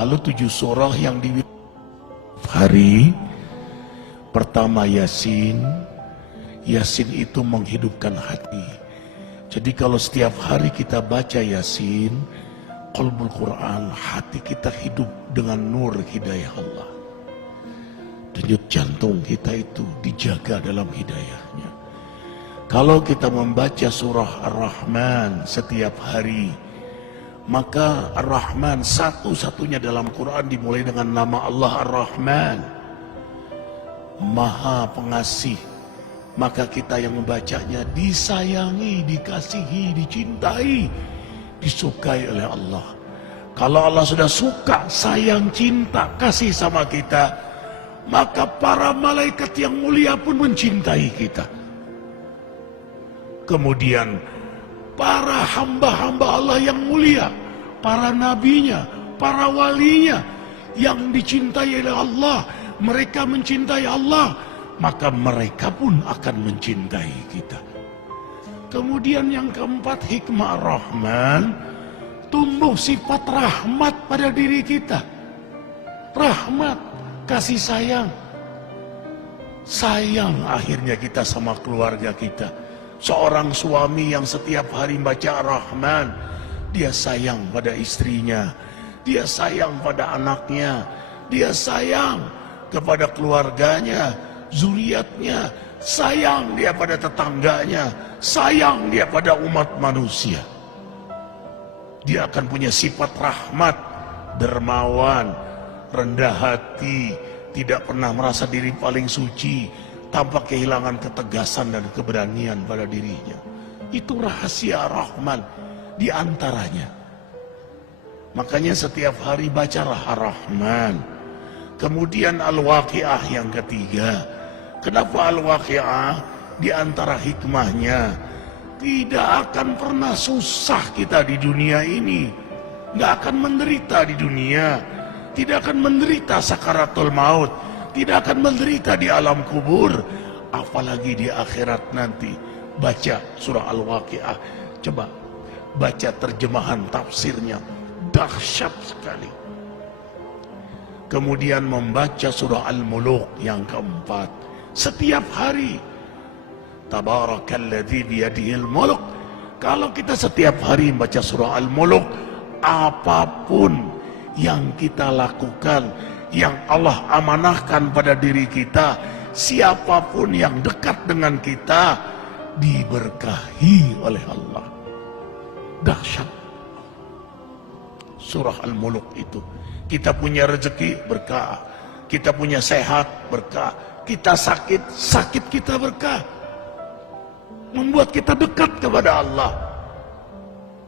Lalu 7 surah yang di hari pertama Yasin. Yasin itu menghidupkan hati. Jadi kalau setiap hari kita baca Yasin, qalbul Quran, hati kita hidup dengan nur hidayah Allah. Denyut jantung kita itu dijaga dalam hidayahnya. Kalau kita membaca surah Ar-Rahman setiap hari, maka Ar-Rahman satu-satunya dalam Quran dimulai dengan nama Allah Ar-Rahman, Maha Pengasih. Maka kita yang membacanya disayangi, dikasihi, dicintai, disukai oleh Allah. Kalau Allah sudah suka, sayang, cinta, kasih sama kita, maka para malaikat yang mulia pun mencintai kita. Kemudian para hamba-hamba Allah yang mulia, para nabinya, para walinya yang dicintai oleh Allah, mereka mencintai Allah, maka mereka pun akan mencintai kita. Kemudian yang keempat, hikmah Ar-Rahman, tumbuh sifat rahmat pada diri kita. Rahmat, kasih sayang. Sayang akhirnya kita sama keluarga kita. Seorang suami yang setiap hari baca Ar-Rahman, dia sayang pada istrinya, dia sayang pada anaknya, dia sayang kepada keluarganya, zuriatnya, sayang dia pada tetangganya, sayang dia pada umat manusia. Dia akan punya sifat rahmat, dermawan, rendah hati, tidak pernah merasa diri paling suci, tanpa kehilangan ketegasan dan keberanian pada dirinya. Itu rahasia Rahman di antaranya. Makanya setiap hari bacalah Ar-Rahman. Kemudian Al-Waqi'ah yang ketiga. Kenapa Al-Waqi'ah? Di antara hikmahnya, tidak akan pernah susah kita di dunia ini. Nggak akan menderita di dunia. Tidak akan menderita sakaratul maut. Tidak akan menderita di alam kubur, apalagi di akhirat nanti. Baca surah Al-Waqi'ah, coba baca terjemahan tafsirnya, dahsyat sekali. Kemudian membaca surah Al-Muluk yang keempat setiap hari. Tabarakalladzi biyadihil muluk. Kalau kita setiap hari membaca surah Al-Muluk, apapun yang kita lakukan, yang Allah amanahkan pada diri kita, siapapun yang dekat dengan kita, diberkahi oleh Allah. Dahsyat surah Al-Muluk itu. Kita punya rezeki, berkah. Kita punya sehat, berkah. Kita sakit, sakit kita berkah. Membuat kita dekat kepada Allah.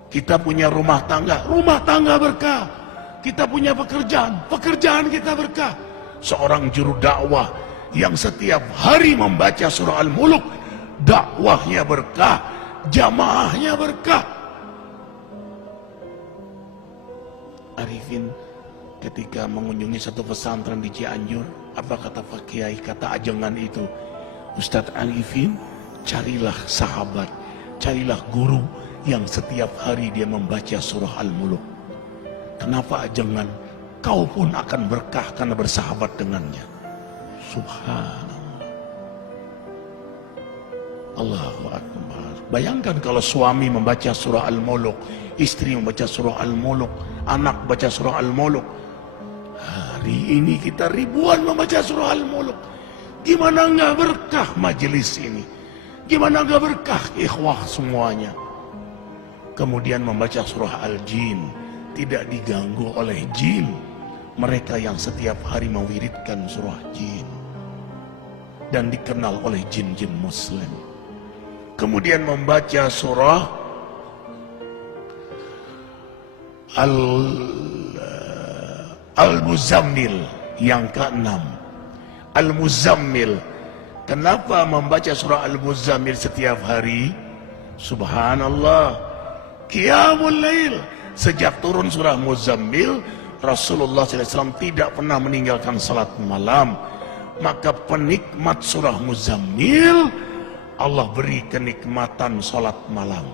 Kita punya rumah tangga berkah. Kita punya pekerjaan, pekerjaan kita berkah. Seorang juru dakwah yang setiap hari membaca surah Al-Muluk, dakwahnya berkah, jamaahnya berkah. Arifin ketika mengunjungi satu pesantren di Cianjur, apa kata Pak Kiai, kata ajengan itu, Ustadz Arifin, carilah sahabat, carilah guru yang setiap hari dia membaca surah Al-Muluk. Kenapa jangan? Kau pun akan berkah karena bersahabat dengannya. Subhanallah. Allahu Akbar. Bayangkan kalau suami membaca surah Al-Muluk, istri membaca surah Al-Muluk, anak baca surah Al-Muluk. Hari ini kita ribuan membaca surah Al-Muluk. Gimana nggak berkah majelis ini? Gimana nggak berkah ikhwah semuanya? Kemudian membaca surah Al-Jin, tidak diganggu oleh jin. Mereka yang setiap hari mewiridkan surah jin dan dikenal oleh jin-jin muslim. Kemudian membaca surah Al-Muzammil yang ke-6. Al-Muzammil. Kenapa membaca surah Al-Muzammil setiap hari? Subhanallah. Qiyamul Lail. Sejak turun surah Muzammil, Rasulullah SAW tidak pernah meninggalkan salat malam. Maka penikmat surah Muzammil, Allah beri kenikmatan salat malam.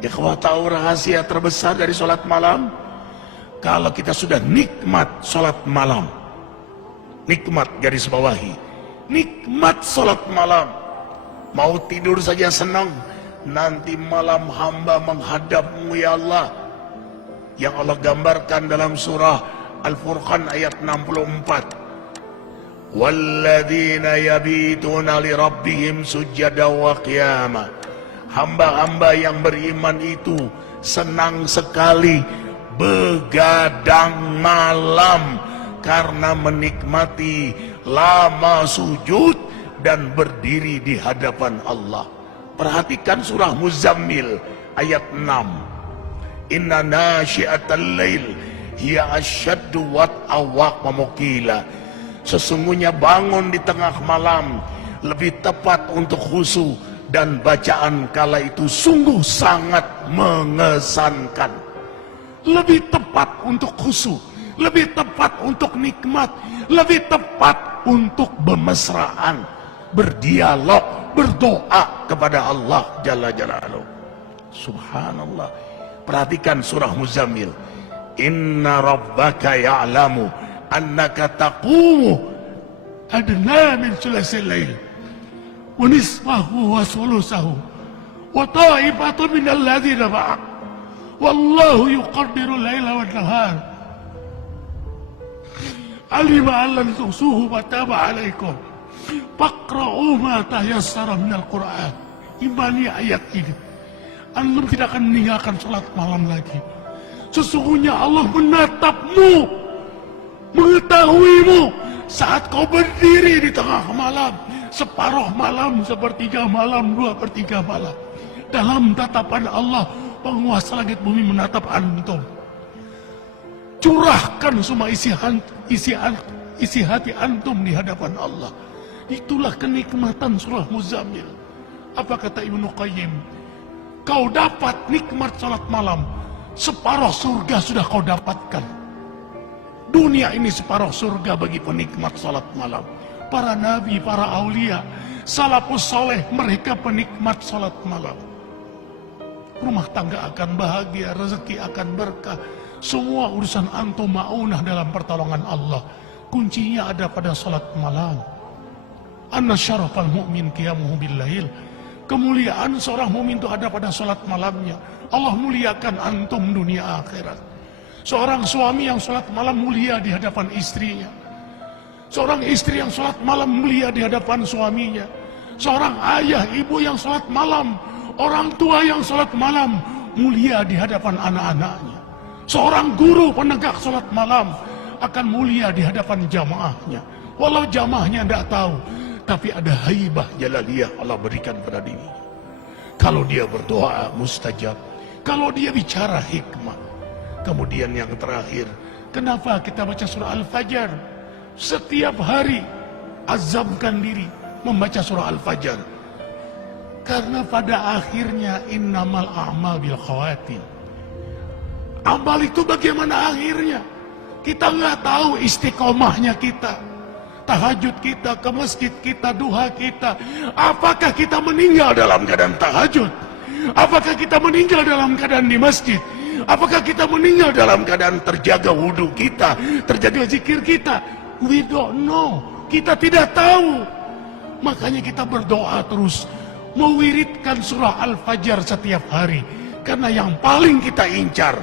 Ikhwah, tahu rahasia terbesar dari salat malam? kalau kita sudah nikmat sholat malam, nikmat garis bawahi, nikmat sholat malam, mau tidur saja senang, nanti malam hamba menghadapmu ya Allah, yang Allah gambarkan dalam surah Al-Furqan ayat 64. Walladzina yabituna li rabbihim sujada wa qiyama. Hamba-hamba yang beriman itu senang sekali begadang malam karena menikmati lama sujud dan berdiri di hadapan Allah. Perhatikan surah Muzammil ayat 6. Inna nasyi'atal lail hiya asyaddu wat'a wa muqila. Sesungguhnya bangun di tengah malam lebih tepat untuk khusyuk dan bacaan kala itu sungguh sangat mengesankan. Lebih tepat untuk khusyuk, lebih tepat untuk nikmat, lebih tepat untuk bermesraan, berdialog, berdoa kepada Allah Jalla Jalaluhu. Subhanallah. Perhatikan surah Muzammil. Inna rabbaka ya'lamu annaka taqumu adna min sulasil lail wa nisfahu wa sulusahu wa ta'ifatu min alladhina ma'ak wallahu yuqaddiru laila wa nahar alima an lan tuhsuhu wa taba alaikum faqra'u ma tayassara minal Qur'an. Imani ayat ini, antum tidak akan meninggalkan salat malam lagi. Sesungguhnya Allah menatapmu, mengetahuimu saat kau berdiri di tengah malam, separuh malam, sepertiga malam, 2/3 malam. Dalam tatapan Allah, penguasa langit bumi menatap antum. Curahkan semua isi hati antum di hadapan Allah. Itulah kenikmatan surah Muzammil. Apa kata Ibnu Qayyim? Kau dapat nikmat salat malam, separuh surga sudah kau dapatkan. Dunia ini separuh surga bagi penikmat salat malam. Para nabi, para aulia, salafus soleh, mereka penikmat salat malam. Rumah tangga akan bahagia, rezeki akan berkah. Semua urusan antum ma'unah dalam pertolongan Allah. Kuncinya ada pada salat malam. Anna syarafal mu'min qiyamuhu bil-lail. Kemuliaan seorang mukmin itu ada pada salat malamnya. Allah muliakan antum dunia akhirat. Seorang suami yang salat malam mulia di hadapan istrinya. Seorang istri yang salat malam mulia di hadapan suaminya. Seorang ayah, ibu yang salat malam, orang tua yang salat malam mulia di hadapan anak-anaknya. Seorang guru penegak salat malam akan mulia di hadapan jamaahnya. Walau jamaahnya tidak tahu, tapi ada haibah jalaliyah Allah berikan pada dirinya. Kalau dia berdoa mustajab, kalau dia bicara hikmah. Kemudian yang terakhir, kenapa kita baca surah Al-Fajr? Setiap hari azamkan diri membaca surah Al-Fajr. Karena pada akhirnya innamal a'mal bil khawatim. Amal itu bagaimana akhirnya? Kita nggak tahu istiqomahnya kita. Tahajud kita, ke masjid kita, duha kita. Apakah kita meninggal dalam keadaan tahajud? Apakah kita meninggal dalam keadaan di masjid? Apakah kita meninggal dalam keadaan terjaga wudhu kita, terjaga zikir kita? We don't know. Kita tidak tahu. Makanya kita berdoa terus, mewiridkan surah Al-Fajr setiap hari. Karena yang paling kita incar,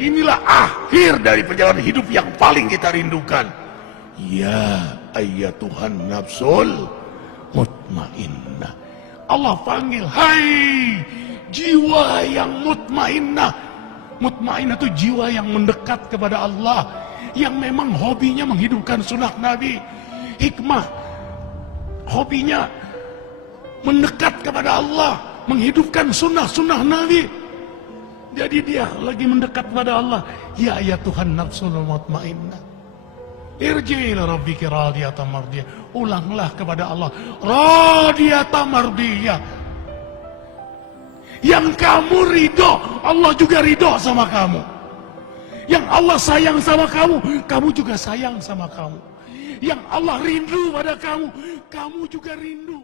inilah akhir dari perjalanan hidup yang paling kita rindukan. Ya ayyatuhan nafsul mutmainnah. Allah panggil, hai jiwa yang mutmainnah. Mutmainnah itu jiwa yang mendekat kepada Allah, yang memang hobinya menghidupkan sunnah Nabi. Hikmah, hobinya mendekat kepada Allah, menghidupkan sunnah Nabi. Jadi dia lagi mendekat kepada Allah. Ya Tuhan nafsul mutmainnah, irji ila rabbiki radiyatan mardiyah. Ulanglah kepada Allah, radiyatan mardiyah. Yang kamu ridho, Allah juga ridho sama kamu. Yang Allah sayang sama kamu, kamu juga sayang sama kamu. Yang Allah rindu pada kamu, kamu juga rindu.